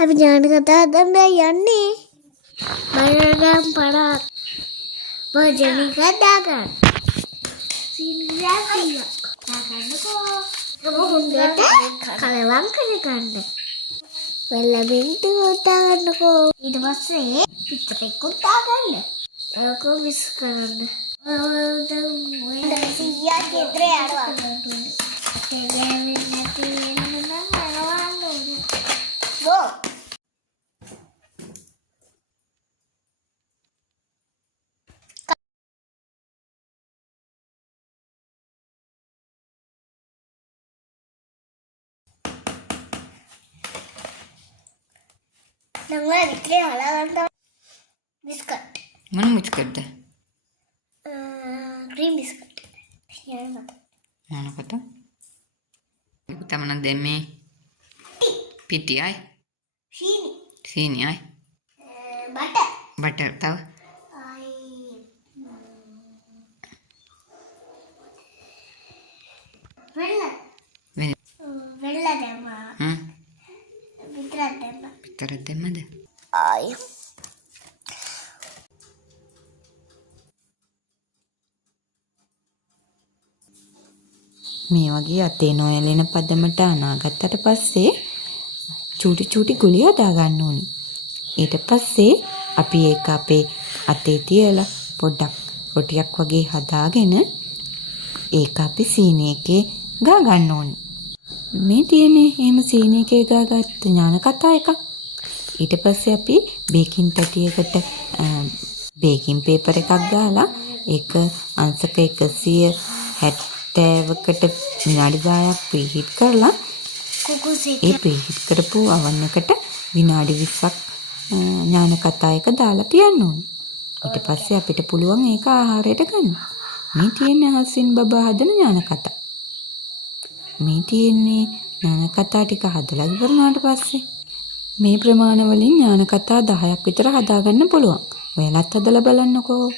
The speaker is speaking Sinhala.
අපි ඥාන කතා හදන්න යන්නේ. බලනම් පරක්. භෝජනික දාගන්න. සිල්ලාසිය. දාගන්නකෝ. හොඳට කලවම් කරගන්න. වෙල බින්දු දාගන්නකෝ. ඊට පස්සේ පිටපෙක්කුත් දාගන්න. ඒක මික්ස් කරන්න. සියා කේන්ද්‍රය ආවා. Go. Nangla dikle halaganda biscuit. Mana biscuit dah? Cream biscuit. Mana kata? Kita mana demi? Piti ay? Sini ay? Butter. Butter tahu? Vella dema. Pitra dema. Pitra dema dah. Ay. මේ වගේ අතේ නොයැලෙන පදමට අනාගත්තට පස්සේ චූටි චූටි ගුලි හදා ගන්න ඕනේ. ඊට පස්සේ අපි ඒක අපේ අතේ තියලා පොඩ්ඩක් රොටියක් වගේ හදාගෙන ඒක අපි සීනි එකේ ගා ගන්න ඕනේ. මේ තියෙන්නේ එහෙම සීනි එකේ ගාගත්ත ඥාන කතා එකක්. ඊට පස්සේ අපි බේකින් තැටියකට බේකින් පේපර් එකක් දාලා ඒක අංශක 170කට විනාඩි 10ක් ප්‍රීහීට් කරලා ඒ ප්‍රීහීට් කරපු oven එකට විනාඩි 20ක් ඥාන කතා එක දාලා තියන්න ඕනේ. ඊට පස්සේ අපිට පුළුවන් ඒක ආහාරයට ගන්න. මේ තියෙන්නේ අහසින් බබා හදන ඥාන කතා. මේ තියෙන්නේ ඥාන කතා ටික හදලා ඉවරනාට පස්සේ මේ ප්‍රමාණ වලින් ඥාන කතා 10ක් විතර හදාගන්න පුළුවන්. ඔයාලත් හදලා බලන්නකෝ.